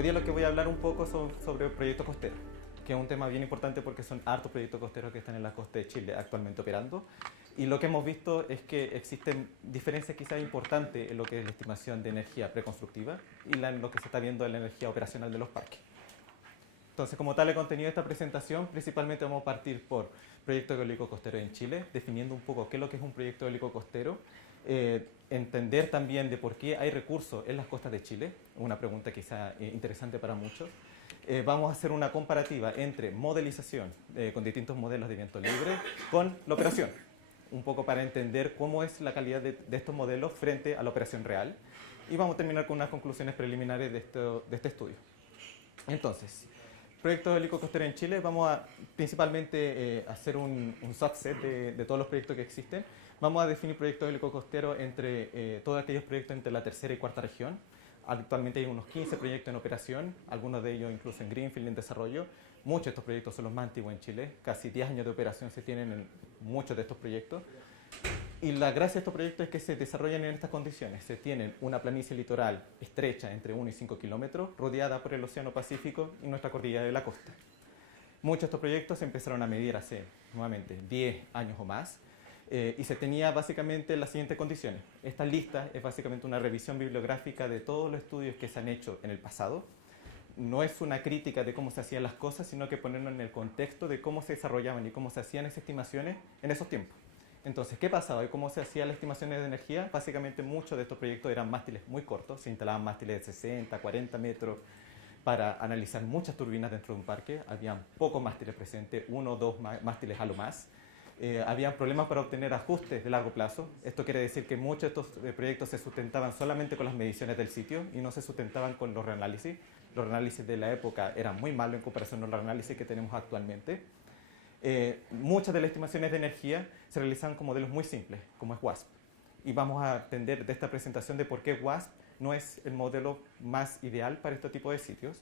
Hoy día lo que voy a hablar un poco sobre proyectos costeros, que es un tema bien importante porque son hartos proyectos costeros que están en la costa de Chile actualmente operando. Y lo que hemos visto es que existen diferencias quizás importantes en lo que es la estimación de energía preconstructiva y en lo que se está viendo en la energía operacional de los parques. Entonces, como tal, el contenido de esta presentación, principalmente vamos a partir por proyectos eólicos costeros en Chile, definiendo un poco qué es lo que es un proyecto eólico costero, entender también de por qué hay recursos en las costas de Chile, una pregunta quizá interesante para muchos. Vamos a hacer una comparativa entre modelización con distintos modelos de viento libre con la operación, un poco para entender cómo es la calidad de estos modelos frente a la operación real. Y vamos a terminar con unas conclusiones preliminares de este estudio. Entonces, proyectos eólicos costeros en Chile, vamos a principalmente hacer un subset de todos los proyectos que existen. Vamos a definir proyectos eólicos costeros entre todos aquellos proyectos entre la tercera y cuarta región. Actualmente hay unos 15 proyectos en operación, algunos de ellos incluso en Greenfield, en desarrollo. Muchos de estos proyectos son los más antiguos en Chile, casi 10 años de operación se tienen en muchos de estos proyectos. Y la gracia de estos proyectos es que se desarrollan en estas condiciones. Se tienen una planicie litoral estrecha entre 1 y 5 kilómetros, rodeada por el Océano Pacífico y nuestra cordillera de la costa. Muchos de estos proyectos se empezaron a medir hace, nuevamente, 10 años o más, y se tenía básicamente las siguientes condiciones. Esta lista es básicamente una revisión bibliográfica de todos los estudios que se han hecho en el pasado. No es una crítica de cómo se hacían las cosas, sino que ponernos en el contexto de cómo se desarrollaban y cómo se hacían esas estimaciones en esos tiempos. Entonces, ¿qué pasaba y cómo se hacían las estimaciones de energía? Básicamente muchos de estos proyectos eran mástiles muy cortos, se instalaban mástiles de 60, 40 metros para analizar muchas turbinas dentro de un parque. Habían pocos mástiles presentes, 1 o 2 mástiles a lo más. Había problemas para obtener ajustes de largo plazo. Esto quiere decir que muchos de estos proyectos se sustentaban solamente con las mediciones del sitio y no se sustentaban con los reanálisis. Los reanálisis de la época eran muy malos en comparación con los reanálisis que tenemos actualmente. Muchas de las estimaciones de energía se realizan con modelos muy simples, como es WASP. Y vamos a entender de esta presentación de por qué WASP no es el modelo más ideal para este tipo de sitios.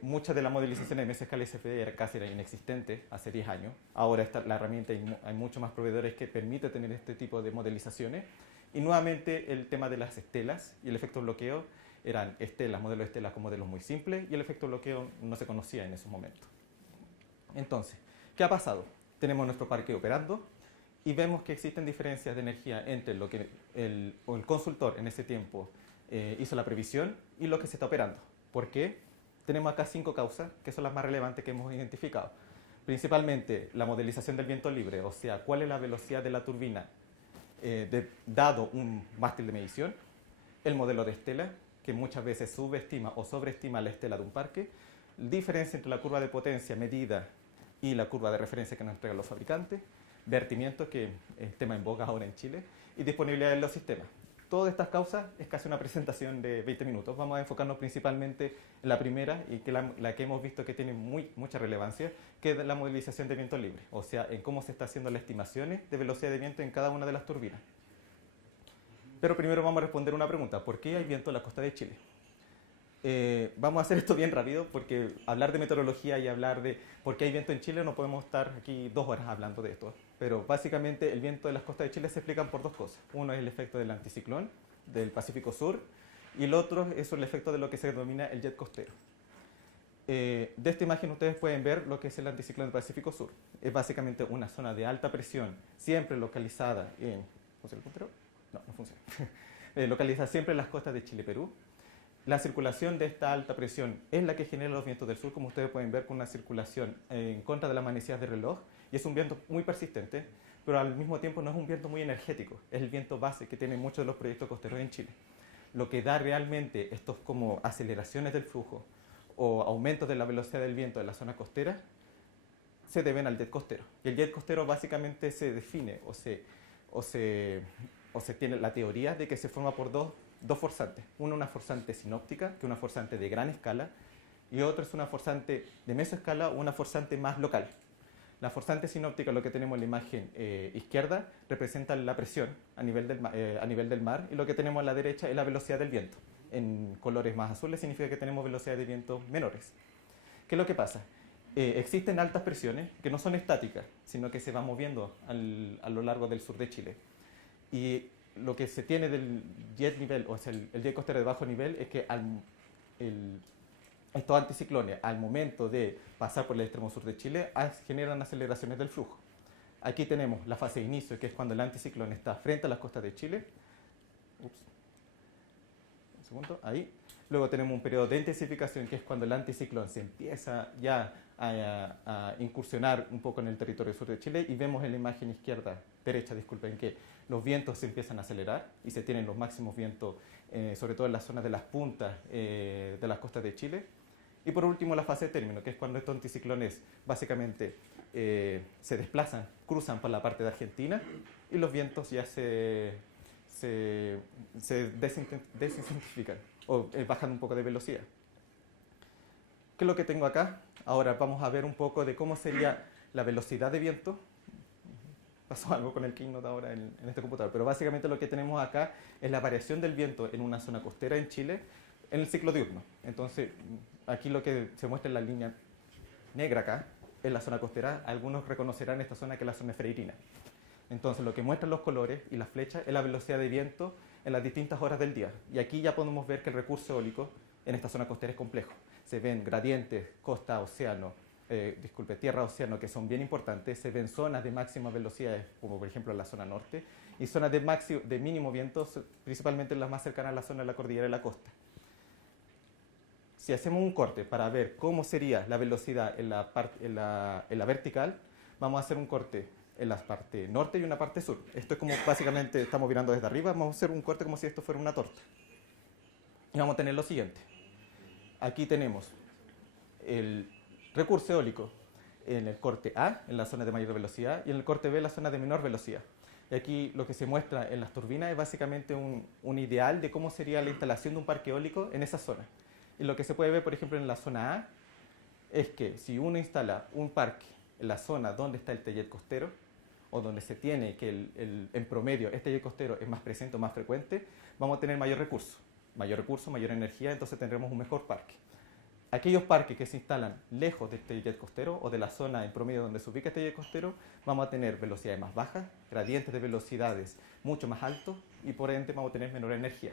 Mucha de la modelización de MSScale CFD era casi inexistente hace 10 años. Ahora está la herramienta y hay muchos más proveedores que permiten tener este tipo de modelizaciones. Y nuevamente el tema de las estelas y el efecto bloqueo eran estelas, modelos de estelas con modelos muy simples y el efecto bloqueo no se conocía en esos momentos. Entonces, ¿qué ha pasado? Tenemos nuestro parque operando y vemos que existen diferencias de energía entre lo que el consultor en ese tiempo hizo la previsión y lo que se está operando. ¿Por qué? Tenemos acá 5 causas que son las más relevantes que hemos identificado. Principalmente la modelización del viento libre, o sea, cuál es la velocidad de la turbina dado un mástil de medición, el modelo de estela, que muchas veces subestima o sobreestima la estela de un parque, la diferencia entre la curva de potencia medida y la curva de referencia que nos entregan los fabricantes, vertimiento, que es tema en boga ahora en Chile, y disponibilidad de los sistemas. Todas estas causas es casi una presentación de 20 minutos. Vamos a enfocarnos principalmente en la primera y que la que hemos visto que tiene mucha relevancia, que es la modelización de viento libre, o sea, en cómo se está haciendo las estimaciones de velocidad de viento en cada una de las turbinas. Pero primero vamos a responder una pregunta: ¿por qué hay viento en la costa de Chile? Vamos a hacer esto bien rápido porque hablar de meteorología y hablar de por qué hay viento en Chile no podemos estar aquí 2 horas hablando de esto. Pero básicamente el viento de las costas de Chile se explican por 2 cosas. Uno es el efecto del anticiclón del Pacífico Sur y el otro es el efecto de lo que se denomina el jet costero. De esta imagen ustedes pueden ver lo que es el anticiclón del Pacífico Sur. Es básicamente una zona de alta presión, siempre localizada en... ¿Funciona el puntero? No, no funciona. Localizada siempre en las costas de Chile y Perú. La circulación de esta alta presión es la que genera los vientos del sur, como ustedes pueden ver, con una circulación en contra de las manecillas de reloj, y es un viento muy persistente, pero al mismo tiempo no es un viento muy energético, es el viento base que tienen muchos de los proyectos costeros en Chile. Lo que da realmente estos como aceleraciones del flujo o aumentos de la velocidad del viento en la zona costera se deben al jet costero. Y el jet costero básicamente se define o se tiene la teoría de que se forma por dos forzantes. Una forzante sinóptica, que es una forzante de gran escala, y otra es una forzante de mesoescala o una forzante más local. La forzante sinóptica, lo que tenemos en la imagen izquierda, representa la presión a nivel del mar, y lo que tenemos a la derecha es la velocidad del viento. En colores más azules significa que tenemos velocidades de viento menores. ¿Qué es lo que pasa? Existen altas presiones que no son estáticas, sino que se van moviendo a lo largo del sur de Chile. Y lo que se tiene del jet nivel, o sea, el jet costero de bajo nivel, es que Estos anticiclones, al momento de pasar por el extremo sur de Chile, generan aceleraciones del flujo. Aquí tenemos la fase de inicio, que es cuando el anticiclón está frente a las costas de Chile. Ups. Un segundo, ahí. Luego tenemos un periodo de intensificación, que es cuando el anticiclón se empieza ya a incursionar un poco en el territorio sur de Chile, y vemos en la imagen derecha, disculpen, que los vientos se empiezan a acelerar y se tienen los máximos vientos, sobre todo en la zona de las puntas de las costas de Chile. Y por último la fase de término, que es cuando estos anticiclones básicamente se desplazan, cruzan por la parte de Argentina, y los vientos ya se desintensifican o bajan un poco de velocidad. ¿Qué es lo que tengo acá? Ahora vamos a ver un poco de cómo sería la velocidad de viento. Pasó algo con el Keynote ahora en este computador, pero básicamente lo que tenemos acá es la variación del viento en una zona costera en Chile en el ciclo diurno. Entonces, aquí lo que se muestra en la línea negra acá es la zona costera. Algunos reconocerán esta zona que es la zona freirina. Entonces, lo que muestran los colores y las flechas es la velocidad de viento en las distintas horas del día. Y aquí ya podemos ver que el recurso eólico en esta zona costera es complejo. Se ven gradientes, costa-océano, tierra-océano, que son bien importantes. Se ven zonas de máximas velocidades, como por ejemplo en la zona norte, y zonas de mínimo viento, principalmente las más cercanas a la zona de la cordillera de la costa. Si hacemos un corte para ver cómo sería la velocidad en la vertical, vamos a hacer un corte en la parte norte y una parte sur. Esto es como básicamente estamos mirando desde arriba, vamos a hacer un corte como si esto fuera una torta. Y vamos a tener lo siguiente. Aquí tenemos el recurso eólico en el corte A, en la zona de mayor velocidad, y en el corte B, en la zona de menor velocidad. Y aquí lo que se muestra en las turbinas es básicamente un ideal de cómo sería la instalación de un parque eólico en esa zona. Y lo que se puede ver, por ejemplo, en la zona A, es que si uno instala un parque en la zona donde está el tellet costero, o donde se tiene que en promedio este tellet costero es más presente o más frecuente, vamos a tener mayor recurso, mayor energía, entonces tendremos un mejor parque. Aquellos parques que se instalan lejos del tellet costero o de la zona en promedio donde se ubica el tellet costero, vamos a tener velocidades más bajas, gradientes de velocidades mucho más altos, y por ende vamos a tener menor energía.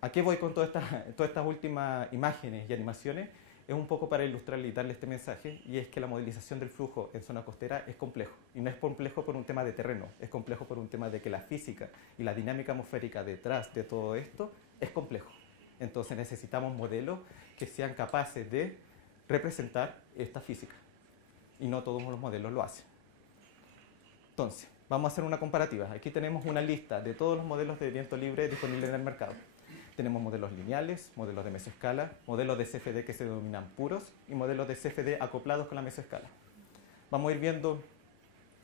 ¿A qué voy con todas estas últimas imágenes y animaciones? Es un poco para ilustrarle y darle este mensaje, y es que la modelización del flujo en zona costera es complejo. Y no es complejo por un tema de terreno, es complejo por un tema de que la física y la dinámica atmosférica detrás de todo esto es complejo. Entonces necesitamos modelos que sean capaces de representar esta física. Y no todos los modelos lo hacen. Entonces, vamos a hacer una comparativa. Aquí tenemos una lista de todos los modelos de viento libre disponibles en el mercado. Tenemos modelos lineales, modelos de mesoescala, modelos de CFD que se denominan puros y modelos de CFD acoplados con la mesoescala. Vamos a ir viendo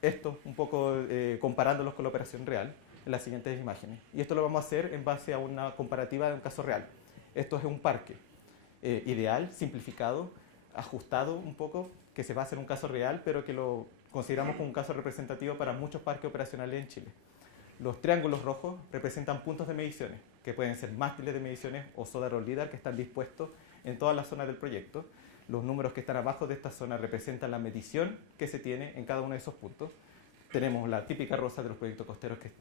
esto un poco comparándolos con la operación real en las siguientes imágenes. Y esto lo vamos a hacer en base a una comparativa de un caso real. Esto es un parque ideal, simplificado, ajustado un poco, que se va a hacer un caso real, pero que lo consideramos como un caso representativo para muchos parques operacionales en Chile. Los triángulos rojos representan puntos de mediciones, que pueden ser mástiles de mediciones o solar o lidar, que están dispuestos en todas las zonas del proyecto. Los números que están abajo de esta zona representan la medición que se tiene en cada uno de esos puntos. Tenemos la típica rosa de los proyectos costeros, que es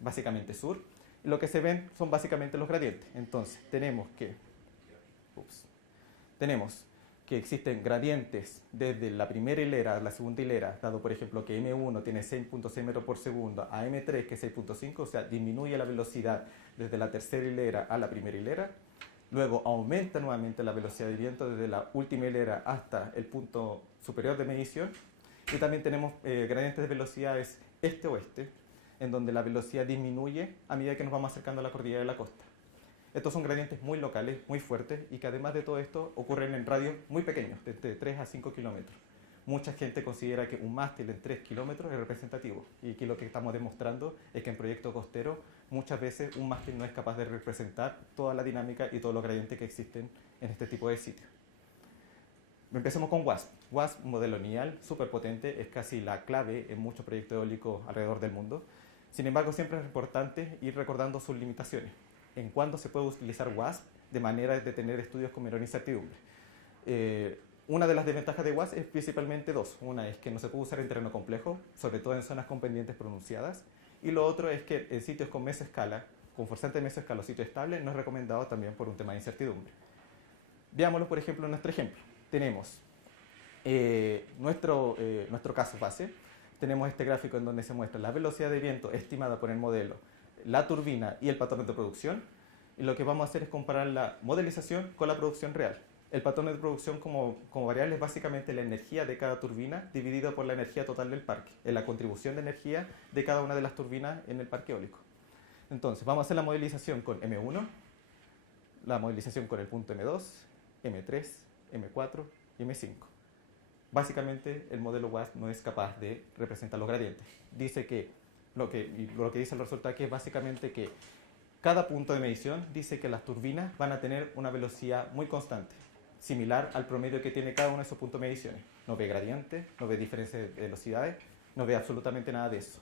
básicamente sur. Y lo que se ven son básicamente los gradientes. Entonces, tenemos que existen gradientes desde la primera hilera a la segunda hilera, dado por ejemplo que M1 tiene 6.6 metros por segundo a M3 que es 6.5, o sea, disminuye la velocidad desde la tercera hilera a la primera hilera. Luego aumenta nuevamente la velocidad de viento desde la última hilera hasta el punto superior de medición. Y también tenemos gradientes de velocidades este-oeste, en donde la velocidad disminuye a medida que nos vamos acercando a la cordillera de la costa. Estos son gradientes muy locales, muy fuertes, y que además de todo esto ocurren en radios muy pequeños, de 3 a 5 kilómetros. Mucha gente considera que un mástil en 3 kilómetros es representativo, y aquí lo que estamos demostrando es que en proyectos costeros muchas veces un mástil no es capaz de representar toda la dinámica y todos los gradientes que existen en este tipo de sitios. Empecemos con WASP. WASP, un modelo lineal, súper potente, es casi la clave en muchos proyectos eólicos alrededor del mundo. Sin embargo, siempre es importante ir recordando sus limitaciones. En cuándo se puede utilizar WASP de manera de tener estudios con menor incertidumbre. Una de las desventajas de WASP es principalmente dos. Una es que no se puede usar en terreno complejo, sobre todo en zonas con pendientes pronunciadas. Y lo otro es que en sitios con mesoescala, con forzante de mesoescala o sitio estable, no es recomendado también por un tema de incertidumbre. Veámoslo, por ejemplo, en nuestro ejemplo. Tenemos nuestro caso base. Tenemos este gráfico en donde se muestra la velocidad de viento estimada por el modelo, la turbina y el patrón de producción. Y lo que vamos a hacer es comparar la modelización con la producción real. El patrón de producción como variable es básicamente la energía de cada turbina dividida por la energía total del parque, en la contribución de energía de cada una de las turbinas en el parque eólico. Entonces, vamos a hacer la modelización con M1, la modelización con el punto M2, M3, M4 y M5. Básicamente, el modelo WASP no es capaz de representar los gradientes. Dice que lo que dice el resultado aquí es básicamente que cada punto de medición dice que las turbinas van a tener una velocidad muy constante, similar al promedio que tiene cada uno de esos puntos de mediciones. No ve gradientes, no ve diferencias de velocidades, no ve absolutamente nada de eso.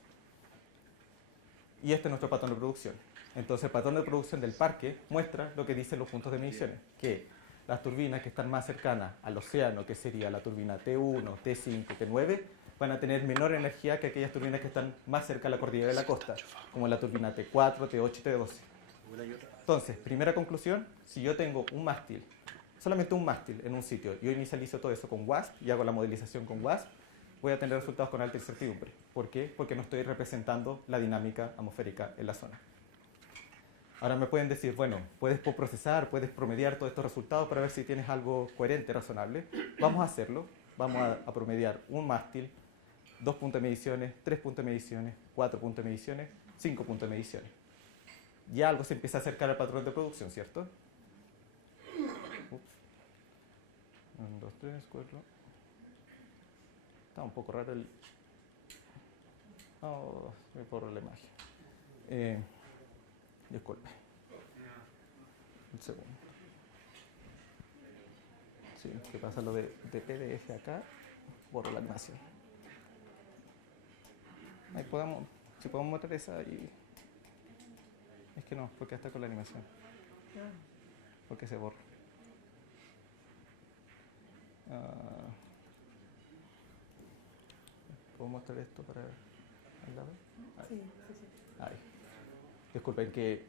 Y este es nuestro patrón de producción. Entonces, el patrón de producción del parque muestra lo que dicen los puntos de mediciones, que las turbinas que están más cercanas al océano, que sería la turbina T1, T5, T9, van a tener menor energía que aquellas turbinas que están más cerca a la cordillera de la costa, como la turbina T4, T8 y T12. Entonces, primera conclusión, si yo tengo un mástil, solamente un mástil en un sitio, yo inicializo todo eso con WASP y hago la modelización con WASP, voy a tener resultados con alta incertidumbre. ¿Por qué? Porque no estoy representando la dinámica atmosférica en la zona. Ahora me pueden decir, bueno, puedes procesar, puedes promediar todos estos resultados para ver si tienes algo coherente, razonable. Vamos a hacerlo. Vamos a promediar un mástil, 2 puntos de mediciones, 3 puntos de mediciones, 4 puntos de mediciones, 5 puntos de mediciones. Ya algo se empieza a acercar al patrón de producción, ¿cierto? 1, 2, 3, 4. Está un poco raro el... Oh, me borro la imagen. Disculpe. Un segundo. Sí, ¿qué pasa lo de PDF acá? Borro la animación. Ahí si podemos mostrar esa y... Es que no, porque está con la animación. Porque se borra. ¿Puedo mostrar esto para el lado? Sí. Ahí. Disculpen que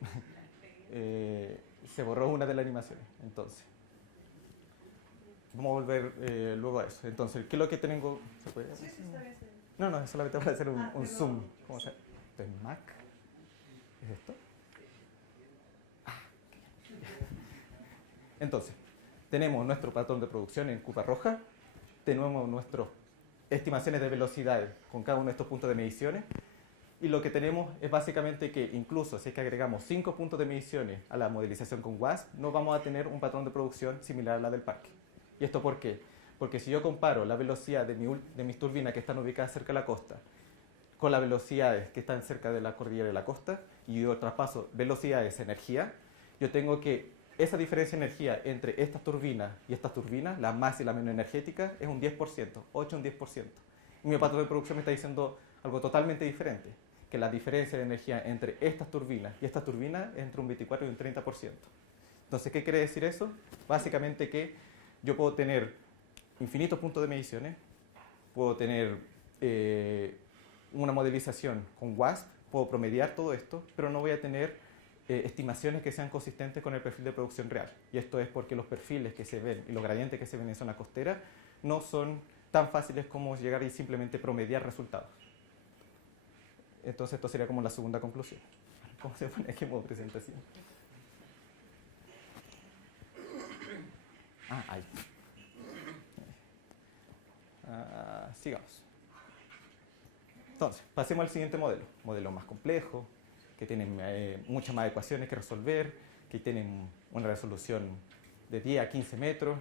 se borró una de las animaciones. Entonces, vamos a volver luego a eso. Entonces, ¿qué es lo que tengo? ¿Se puede hacer? No, es solamente para hacer un zoom. ¿Cómo se llama? ¿Esto es Mac? ¿Es esto? Entonces, tenemos nuestro patrón de producción en curva roja, tenemos nuestras estimaciones de velocidades con cada uno de estos puntos de mediciones, y lo que tenemos es básicamente que incluso si es que agregamos 5 puntos de mediciones a la modelización con WASP, no vamos a tener un patrón de producción similar a la del parque. ¿Y esto por qué? Porque si yo comparo la velocidad de mis turbinas que están ubicadas cerca de la costa con las velocidades que están cerca de la cordillera de la costa, y yo traspaso velocidades energía, yo tengo que esa diferencia de energía entre estas turbinas y estas turbinas, la más y la menos energética, es un 10%, 8 o un 10%. Y mi patrón de producción me está diciendo algo totalmente diferente, que la diferencia de energía entre estas turbinas y estas turbinas es entre un 24 y un 30%. Entonces, ¿qué quiere decir eso? Básicamente que yo puedo tener infinitos puntos de mediciones, puedo tener una modelización con WASP, puedo promediar todo esto, pero no voy a tener estimaciones que sean consistentes con el perfil de producción real. Y esto es porque los perfiles que se ven y los gradientes que se ven en zona costera no son tan fáciles como llegar y simplemente promediar resultados. Entonces esto sería como la segunda conclusión. ¿Cómo se pone aquí como presentación? Ahí. Sigamos. Entonces, pasemos al siguiente modelo. Modelo más complejo, que tienen muchas más ecuaciones que resolver, que tienen una resolución de 10 a 15 metros.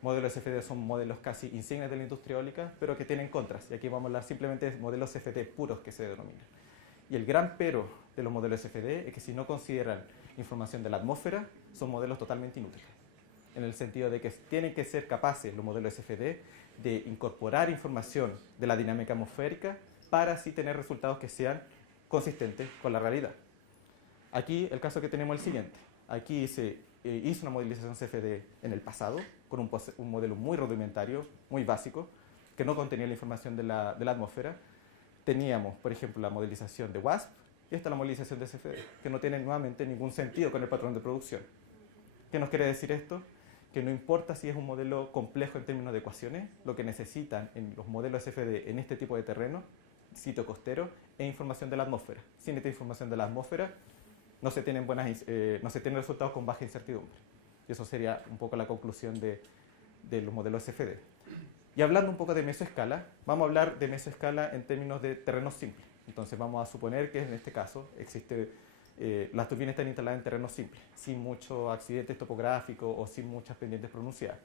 Modelos CFD son modelos casi insignes de la industria eólica, pero que tienen contras. Y aquí vamos a hablar simplemente de modelos CFD puros que se denominan. Y el gran pero de los modelos CFD es que si no consideran información de la atmósfera, son modelos totalmente inútiles. En el sentido de que tienen que ser capaces los modelos CFD de incorporar información de la dinámica atmosférica para así tener resultados que sean consistentes con la realidad. Aquí el caso que tenemos es el siguiente. Aquí se hizo una modelización CFD en el pasado con un modelo muy rudimentario, muy básico, que no contenía la información de la atmósfera. Teníamos, por ejemplo, la modelización de WASP y esta es la modelización de CFD, que no tiene nuevamente ningún sentido con el patrón de producción. ¿Qué nos quiere decir esto? que no importa si es un modelo complejo en términos de ecuaciones, lo que necesitan en los modelos SFD en este tipo de terreno, sitio costero, es información de la atmósfera. Sin esta información de la atmósfera no se tienen resultados con baja incertidumbre. Y eso sería un poco la conclusión de los modelos SFD. Y hablando un poco de mesoescala, vamos a hablar de mesoescala en términos de terrenos simples. Entonces vamos a suponer que en este caso las turbinas están instaladas en terrenos simples, sin muchos accidentes topográficos o sin muchas pendientes pronunciadas.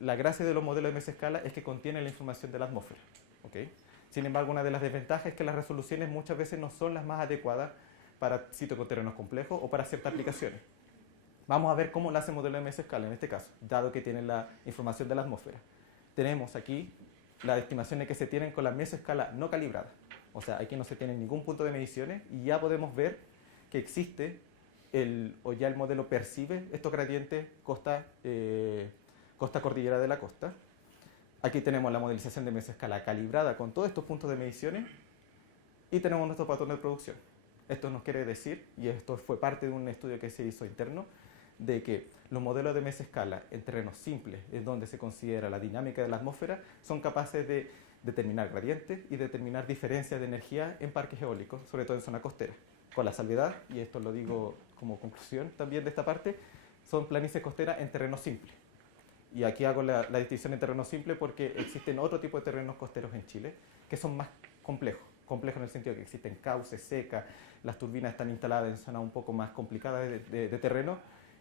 La gracia de los modelos de mesoescala es que contienen la información de la atmósfera. ¿Okay? Sin embargo, una de las desventajas es que las resoluciones muchas veces no son las más adecuadas para sitios con terrenos complejos o para ciertas aplicaciones. Vamos a ver cómo lo hace el modelo de mesoescala en este caso, dado que tiene la información de la atmósfera. Tenemos aquí las estimaciones que se tienen con la mesoescala no calibrada. O sea, aquí no se tiene ningún punto de mediciones y ya podemos ver que existe o ya el modelo percibe estos gradientes costa cordillera de la costa. Aquí tenemos la modelización de mesoescala calibrada con todos estos puntos de mediciones y tenemos nuestro patrón de producción. Esto nos quiere decir, y esto fue parte de un estudio que se hizo interno, de que los modelos de mesoescala en terrenos simples, en donde se considera la dinámica de la atmósfera, son capaces de determinar gradientes y determinar diferencias de energía en parques eólicos, sobre todo en zona costera. Con la salvedad, y esto lo digo como conclusión también de esta parte, son planicies costeras en terrenos simples. Y aquí hago la distinción en terreno simple porque existen otro tipo de terrenos costeros en Chile que son más complejos. Complejos en el sentido de que existen cauces, secas, las turbinas están instaladas en zonas un poco más complicadas de terreno.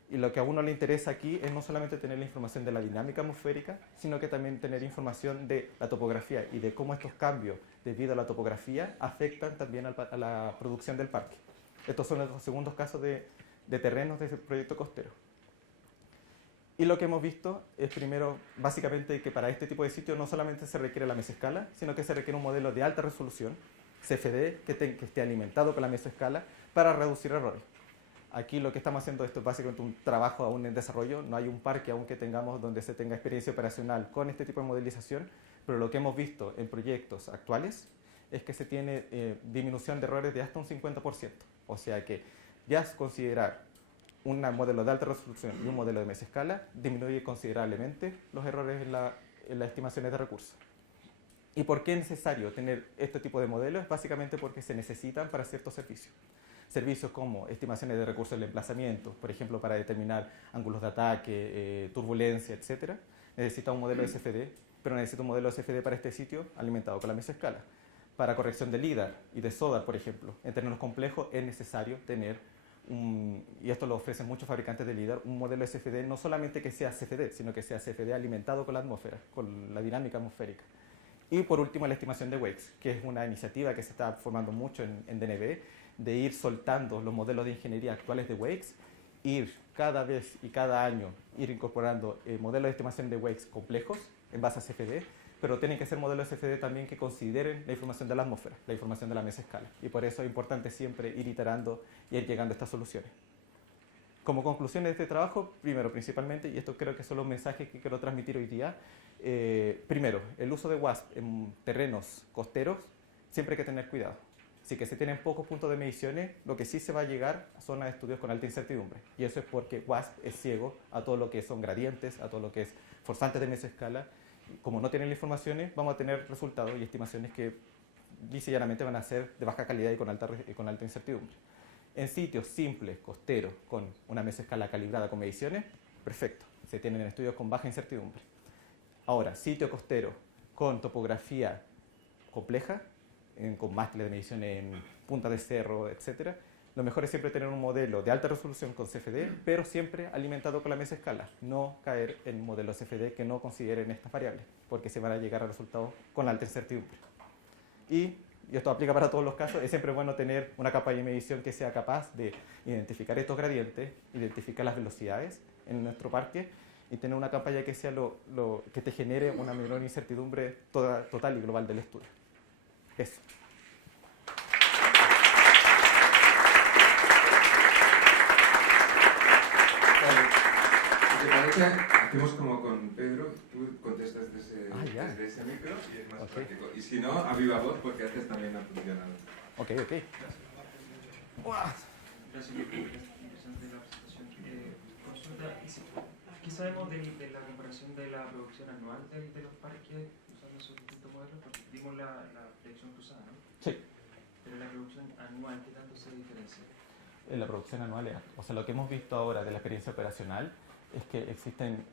Y lo que a uno le interesa aquí es no solamente tener la información de la dinámica atmosférica, sino que también tener información de la topografía y de cómo estos cambios debido a la topografía afectan también a la producción del parque. Estos son los segundos casos de terrenos de este proyecto costero. Y lo que hemos visto es primero, básicamente, que para este tipo de sitios no solamente se requiere la mesoescala, sino que se requiere un modelo de alta resolución, CFD, que esté alimentado con la mesoescala para reducir errores. Aquí lo que estamos haciendo esto es básicamente un trabajo aún en desarrollo, no hay un parque aún que tengamos donde se tenga experiencia operacional con este tipo de modelización, pero lo que hemos visto en proyectos actuales es que se tiene disminución de errores de hasta un 50%. O sea que ya considerar un modelo de alta resolución y un modelo de mesoescala disminuye considerablemente los errores en las estimaciones de recursos. ¿Y por qué es necesario tener este tipo de modelos? Básicamente porque se necesitan para ciertos servicios. Servicios como estimaciones de recursos del emplazamiento, por ejemplo, para determinar ángulos de ataque, turbulencia, etc. Necesita un modelo SFD, pero necesita un modelo SFD para este sitio alimentado con la mesoescala. Para corrección de LIDAR y de SODAR, por ejemplo, en terrenos complejos es necesario tener y esto lo ofrecen muchos fabricantes de LIDAR, un modelo SFD no solamente que sea CFD, sino que sea CFD alimentado con la atmósfera, con la dinámica atmosférica. Y por último, la estimación de WAKES, que es una iniciativa que se está formando mucho en DNV, de ir soltando los modelos de ingeniería actuales de WAKES, ir cada vez y cada año ir incorporando modelos de estimación de WAKES complejos en base a CFD, pero tienen que ser modelos CFD también que consideren la información de la atmósfera, la información de la mesoescala. Y por eso es importante siempre ir iterando y ir llegando a estas soluciones. Como conclusión de este trabajo, primero, principalmente, y esto creo que son los mensajes que quiero transmitir hoy día, primero, el uso de WASP en terrenos costeros, siempre hay que tener cuidado. Así que si tienen pocos puntos de mediciones, lo que sí se va a llegar son a estudios con alta incertidumbre. Y eso es porque WASP es ciego a todo lo que son gradientes, a todo lo que es forzantes de mesoescala. Como no tienen las informaciones, vamos a tener resultados y estimaciones que lisa y llanamente van a ser de baja calidad y con alta incertidumbre. En sitios simples, costeros, con una mesoescala calibrada con mediciones, perfecto, se tienen estudios con baja incertidumbre. Ahora, sitio costero con topografía compleja, con mástiles de mediciones en punta de cerro, etc. Lo mejor es siempre tener un modelo de alta resolución con CFD, pero siempre alimentado con la mesoescala. No caer en modelos CFD que no consideren estas variables, porque se van a llegar a resultados con alta incertidumbre. Y esto aplica para todos los casos, es siempre bueno tener una capa de medición que sea capaz de identificar estos gradientes, identificar las velocidades en nuestro parque y tener una campaña que sea que te genere una menor incertidumbre total y global del estudio. Eso. ¿Te parece? Hacemos como con Pedro, tú contestas desde ese micro y es más práctico. Y si no, a viva voz, porque antes también ha funcionado. Ok. Gracias por la presentación. Consulta, ¿Qué sabemos de la comparación de la producción anual de los parques usando esos distintos modelos? Porque vimos la predicción cruzada, ¿no? Sí. Pero la producción anual, ¿qué tanto se diferencia? En la producción anual, o sea, lo que hemos visto ahora de la experiencia operacional es que existen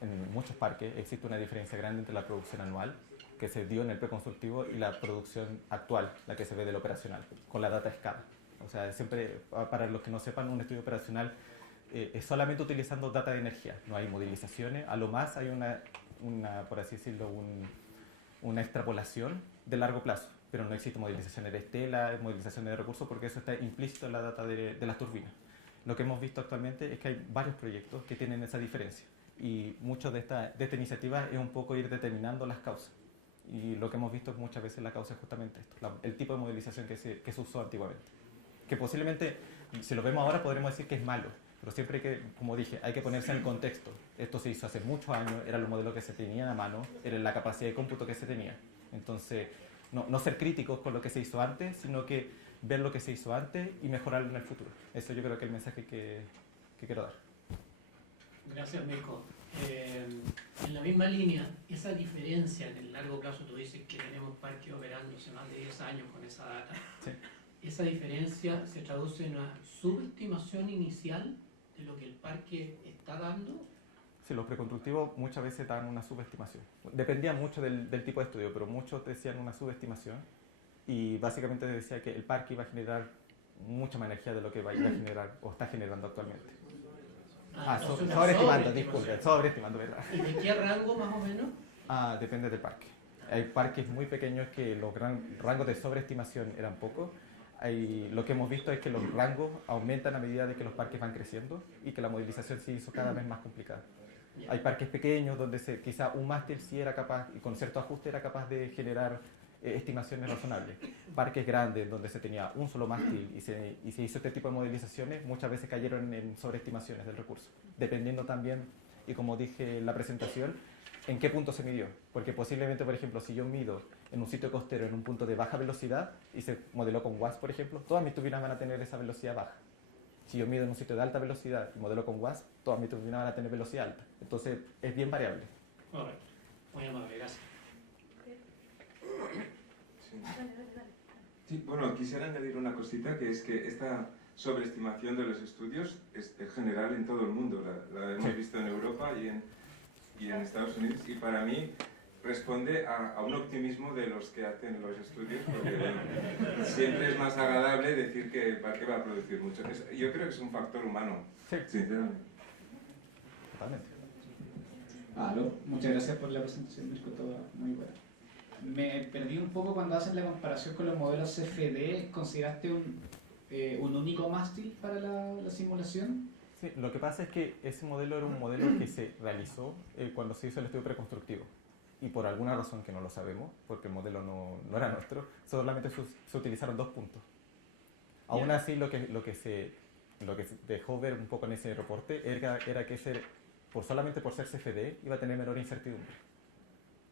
en muchos parques, existe una diferencia grande entre la producción anual que se dio en el preconstructivo y la producción actual, la que se ve del operacional, con la data escala. O sea, siempre, para los que no sepan, un estudio operacional es solamente utilizando data de energía, no hay modelizaciones, a lo más hay por así decirlo, una extrapolación de largo plazo, pero no existe modelizaciones de estela, modelizaciones de recursos, porque eso está implícito en la data de las turbinas. Lo que hemos visto actualmente es que hay varios proyectos que tienen esa diferencia, y mucho de esta iniciativa es un poco ir determinando las causas. Y lo que hemos visto muchas veces la causa es justamente esto, el tipo de modelización que se usó antiguamente. Que posiblemente, si lo vemos ahora, podremos decir que es malo, pero siempre que, como dije, hay que ponerse en el contexto. Esto se hizo hace muchos años, eran los modelos que se tenían a mano, era la capacidad de cómputo que se tenía. Entonces, no ser críticos con lo que se hizo antes, sino que ver lo que se hizo antes y mejorarlo en el futuro. Eso yo creo que es el mensaje que quiero dar. Gracias, Mirko. En la misma línea, esa diferencia en el largo plazo, tú dices que tenemos parques operando hace más de 10 años con esa data. Sí. ¿Esa diferencia se traduce en una subestimación inicial de lo que el parque está dando? Sí, los preconstructivos muchas veces dan una subestimación. Dependía mucho del tipo de estudio, pero muchos decían una subestimación y básicamente decía que el parque iba a generar mucha más energía de lo que va a generar o está generando actualmente. Sobreestimando, disculpe, sobreestimando, ¿verdad? ¿Y de qué rango más o menos? Depende del parque. Hay parques muy pequeños que los rangos de sobreestimación eran pocos. Lo que hemos visto es que los rangos aumentan a medida de que los parques van creciendo y que la modelización se hizo cada vez más complicada. Hay parques pequeños donde quizá un mástil sí era capaz, y con cierto ajuste era capaz de generar estimaciones razonables. Parques grandes donde se tenía un solo mástil y se hizo este tipo de modelizaciones, muchas veces cayeron en sobreestimaciones del recurso, dependiendo también, y como dije en la presentación, en qué punto se midió. Porque posiblemente, por ejemplo, si yo mido en un sitio costero en un punto de baja velocidad y se modeló con WASP, por ejemplo, todas mis turbinas van a tener esa velocidad baja. Si yo mido en un sitio de alta velocidad y modelo con WASP, todas mis turbinas van a tener velocidad alta. Entonces, es bien variable. Correcto. Muy amable, gracias. Sí. Sí, bueno, quisiera añadir una cosita, que es que esta sobreestimación de los estudios es general en todo el mundo. La hemos visto en Europa y en Estados Unidos, y para mí responde a un optimismo de los que hacen los estudios, porque siempre es más agradable decir que el parque va a producir mucho. Yo creo que es un factor humano, sí, sinceramente. Totalmente. Aló, muchas gracias por la presentación, Mirko, toda muy buena. Me perdí un poco cuando hacen la comparación con los modelos CFD. ¿Consideraste un único mástil para la simulación? Sí, lo que pasa es que ese modelo era un modelo que se realizó cuando se hizo el estudio preconstructivo. Y por alguna razón que no lo sabemos, porque el modelo no era nuestro, solamente se utilizaron 2 puntos. Aún así, lo que se dejó ver un poco en ese reporte era que solamente por ser CFD iba a tener menor incertidumbre,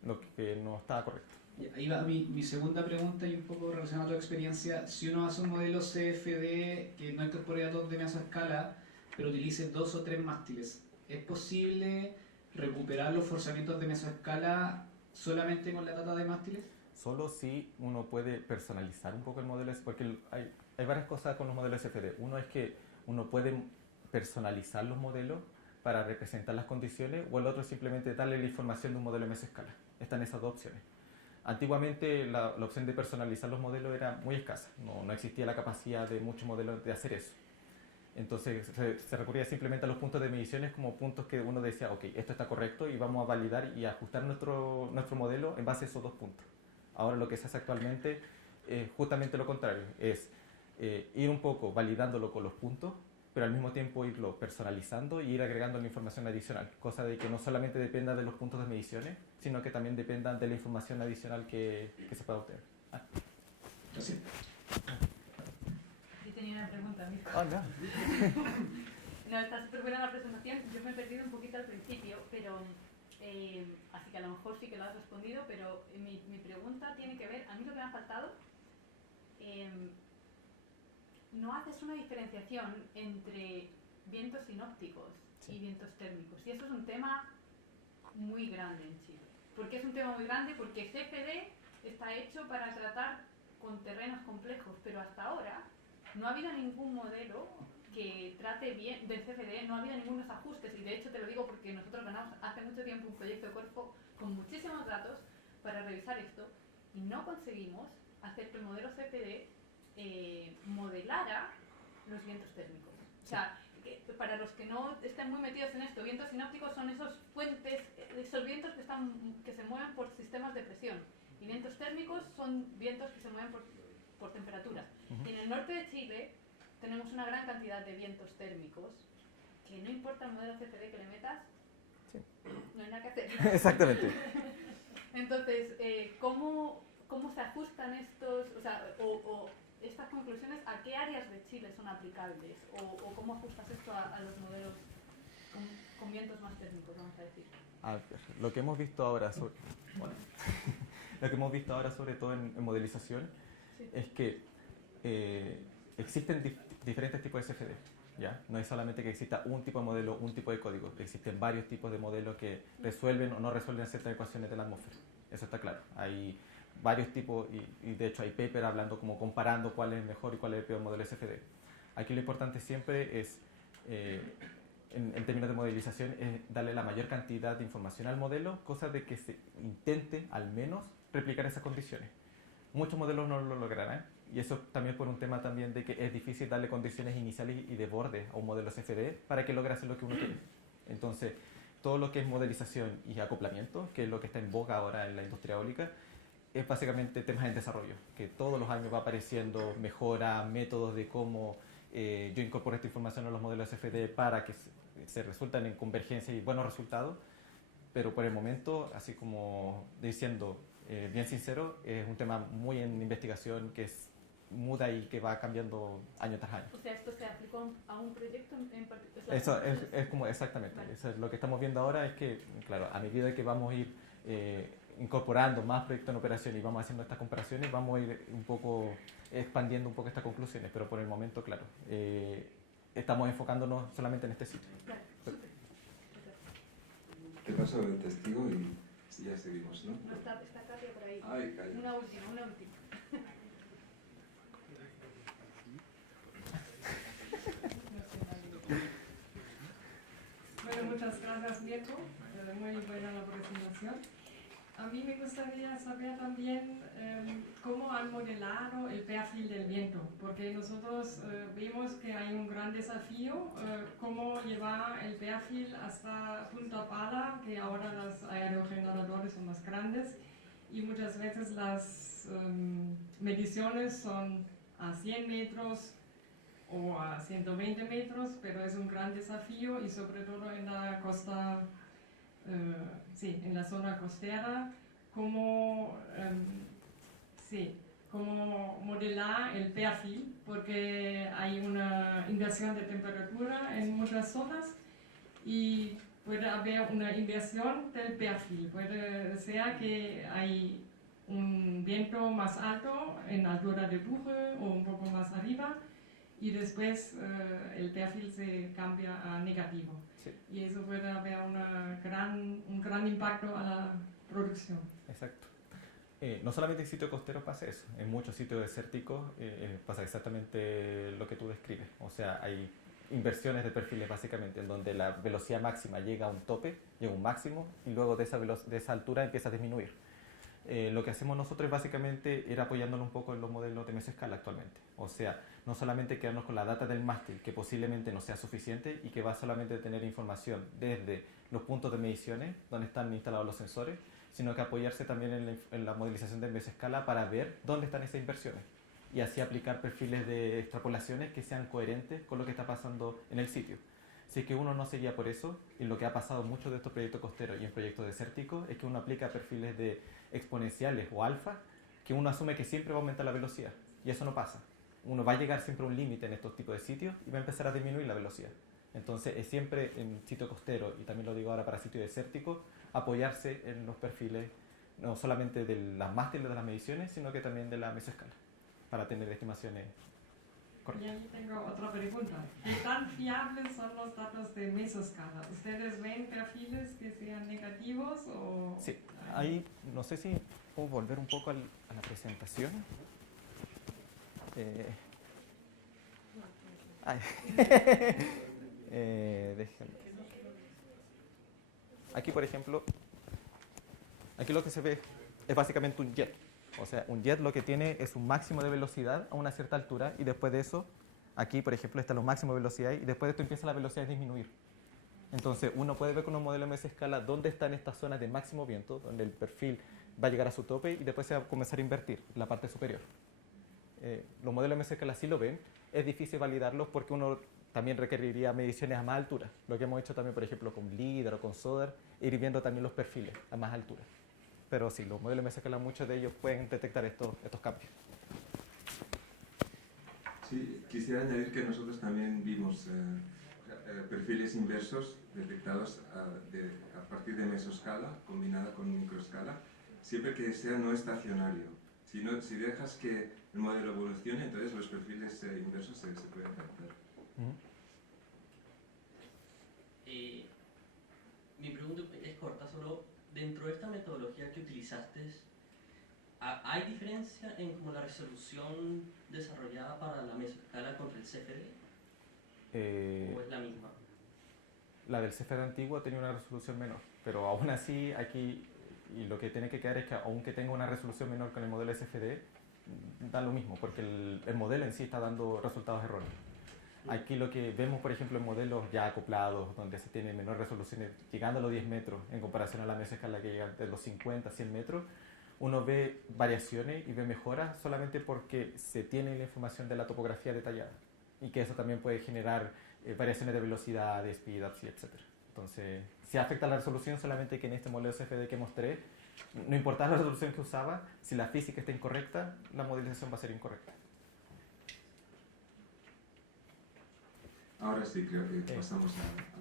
lo que no estaba correcto. Ahí va mi segunda pregunta y un poco relacionada a tu experiencia. Si uno hace un modelo CFD que no incorpore datos de mesoescala, pero utilice 2 o 3 mástiles, ¿es posible recuperar los forzamientos de mesoescala solamente con la data de mástiles? Solo si uno puede personalizar un poco el modelo, porque hay varias cosas con los modelos CFD. Uno es que uno puede personalizar los modelos para representar las condiciones, o el otro es simplemente darle la información de un modelo de mesoescala. Están esas 2 opciones. Antiguamente la opción de personalizar los modelos era muy escasa, no existía la capacidad de muchos modelos de hacer eso. Entonces se recurría simplemente a los puntos de mediciones como puntos que uno decía, ok, esto está correcto y vamos a validar y ajustar nuestro modelo en base a esos 2 puntos. Ahora lo que se hace actualmente es justamente lo contrario, es ir un poco validándolo con los puntos, pero al mismo tiempo irlo personalizando y ir agregando la información adicional, cosa de que no solamente dependa de los puntos de mediciones, sino que también dependa de la información adicional que se pueda obtener. Gracias. Yo tenía una pregunta, Mirko. No. No, está súper buena la presentación. Yo me he perdido un poquito al principio, pero así que a lo mejor sí que lo has respondido, pero mi pregunta tiene que ver, a mí lo que me ha faltado, no haces una diferenciación entre vientos sinópticos y vientos térmicos. Y eso es un tema muy grande en Chile. ¿Por qué es un tema muy grande? Porque CFD está hecho para tratar con terrenos complejos, pero hasta ahora no ha habido ningún modelo que trate bien del CFD, no ha habido ningunos ajustes, y de hecho te lo digo porque nosotros ganamos hace mucho tiempo un proyecto de Corfo con muchísimos datos para revisar esto, y no conseguimos hacer que el modelo CFD modelara los vientos térmicos. O sea, para los que no estén muy metidos en esto, vientos sinópticos son esos puentes, esos vientos que se mueven por sistemas de presión, y vientos térmicos son vientos que se mueven por temperaturas. Y en el norte de Chile tenemos una gran cantidad de vientos térmicos que no importa el modelo CFD que le metas, no hay nada que hacer. Exactamente. Entonces, ¿cómo se ajustan estos, o estas conclusiones, a qué áreas de Chile son aplicables? ¿O cómo ajustas esto a los modelos con vientos más térmicos, vamos a decir? A ver, lo que hemos visto ahora sobre, bueno, lo que hemos visto ahora sobre todo en modelización es que existen diferentes tipos de CFD. ¿Ya? No es solamente que exista un tipo de modelo, un tipo de código. Existen varios tipos de modelos que resuelven o no resuelven ciertas ecuaciones de la atmósfera. Eso está claro. Hay varios tipos y de hecho hay paper hablando como comparando cuál es el mejor y cuál es el peor modelo SFD. Aquí lo importante siempre es, en términos de modelización, es darle la mayor cantidad de información al modelo, cosa de que se intente al menos replicar esas condiciones. Muchos modelos no lo lograrán, y eso también por un tema también de que es difícil darle condiciones iniciales y de borde a un modelo CFD para que logre hacer lo que uno quiere. Entonces, todo lo que es modelización y acoplamiento, que es lo que está en boga ahora en la industria eólica, es básicamente temas en desarrollo, que todos los años va apareciendo mejora, métodos de cómo yo incorporo esta información a los modelos CFD para que se resulten en convergencia y buenos resultados, pero por el momento, así como diciendo bien sincero, es un tema muy en investigación que es muda y que va cambiando año tras año. O sea, ¿esto se aplicó a un proyecto en particular? Eso es como exactamente. Vale. Eso es lo que estamos viendo ahora, es que, claro, a medida que vamos a ir incorporando más proyectos en operación y vamos haciendo estas comparaciones, vamos a ir un poco expandiendo un poco estas conclusiones, pero por el momento, claro, estamos enfocándonos solamente en este sitio. Claro, súper. Te paso el testigo y ya seguimos, ¿no? No está Katia por ahí. Ay, calla. Una última. Bueno, muchas gracias, Mirko. Muy buena la presentación. A mí me gustaría saber también cómo han modelado el perfil del viento, porque nosotros vemos que hay un gran desafío, cómo llevar el perfil hasta Punta Pala, que ahora los aerogeneradores son más grandes, y muchas veces las mediciones son a 100 metros, o a 120 metros, pero es un gran desafío y sobre todo en la costa, en la zona costera, cómo modelar el perfil, porque hay una inversión de temperatura en muchas zonas y puede haber una inversión del perfil, puede ser que hay un viento más alto en altura de Buche o un poco más arriba, y después el perfil se cambia a negativo. Sí. Y eso puede haber un gran impacto a la producción. Exacto. No solamente en sitios costeros pasa eso, en muchos sitios desérticos pasa exactamente lo que tú describes. O sea, hay inversiones de perfiles básicamente en donde la velocidad máxima llega a un tope, llega a un máximo, y luego de esa altura empieza a disminuir. Lo que hacemos nosotros es básicamente ir apoyándonos un poco en los modelos de mesoscala actualmente. O sea, no solamente quedarnos con la data del mástil, que posiblemente no sea suficiente y que va solamente a tener información desde los puntos de mediciones donde están instalados los sensores, sino que apoyarse también en la modelización de mesoscala para ver dónde están esas inversiones y así aplicar perfiles de extrapolaciones que sean coherentes con lo que está pasando en el sitio. Si es que uno no se guía por eso, y lo que ha pasado mucho de estos proyectos costeros y en proyectos desérticos es que uno aplica perfiles de exponenciales o alfa, que uno asume que siempre va a aumentar la velocidad, y eso no pasa. Uno va a llegar siempre a un límite en estos tipos de sitios y va a empezar a disminuir la velocidad. Entonces es siempre en sitio costero, y también lo digo ahora para sitio desértico, apoyarse en los perfiles no solamente de las mástiles de las mediciones, sino que también de la mesoscala, para tener estimaciones Y ahí tengo otra pregunta. ¿Qué tan fiables son los datos de mesoscala? ¿Ustedes ven perfiles que sean negativos o...? Sí, ahí no sé si puedo volver un poco a la presentación. Déjenme. Aquí, por ejemplo, aquí lo que se ve es básicamente un jet. O sea, un jet lo que tiene es un máximo de velocidad a una cierta altura y después de eso, aquí, por ejemplo, está lo máximo de velocidad y después de esto empieza la velocidad a disminuir. Entonces, uno puede ver con un modelo MS escala dónde están estas zonas de máximo viento, donde el perfil va a llegar a su tope y después se va a comenzar a invertir la parte superior. Los modelos MS escala sí lo ven, es difícil validarlos porque uno también requeriría mediciones a más altura. Lo que hemos hecho también, por ejemplo, con LIDAR o con SODAR, ir viendo también los perfiles a más altura. Pero sí, los modelos MS escala, muchos de ellos pueden detectar estos cambios. Sí, quisiera añadir que nosotros también vimos perfiles inversos detectados a partir de mesoscala combinada con microescala, siempre que sea no estacionario. Si dejas que el modelo evolucione, entonces los perfiles inversos se pueden captar. Mi pregunta es corta, solo dentro de esta metodología que utilizaste, ¿hay diferencia en como la resolución desarrollada para la mesoscala contra el CFD? ¿O es la misma? La del CFD antiguo tenía una resolución menor, pero aún así aquí, y lo que tiene que quedar es que aunque tenga una resolución menor con el modelo SFD, da lo mismo, porque el modelo en sí está dando resultados erróneos. Aquí lo que vemos, por ejemplo, en modelos ya acoplados, donde se tiene menor resolución, llegando a los 10 metros, en comparación a la mesoscala que llega de los 50 a 100 metros, uno ve variaciones y ve mejoras solamente porque se tiene la información de la topografía detallada. Y que eso también puede generar variaciones de velocidad, de speed ups, etc. Entonces, si afecta la resolución, solamente que en este modelo CFD que mostré, no importa la resolución que usaba, si la física está incorrecta, la modelización va a ser incorrecta. Ahora sí, creo que pasamos a...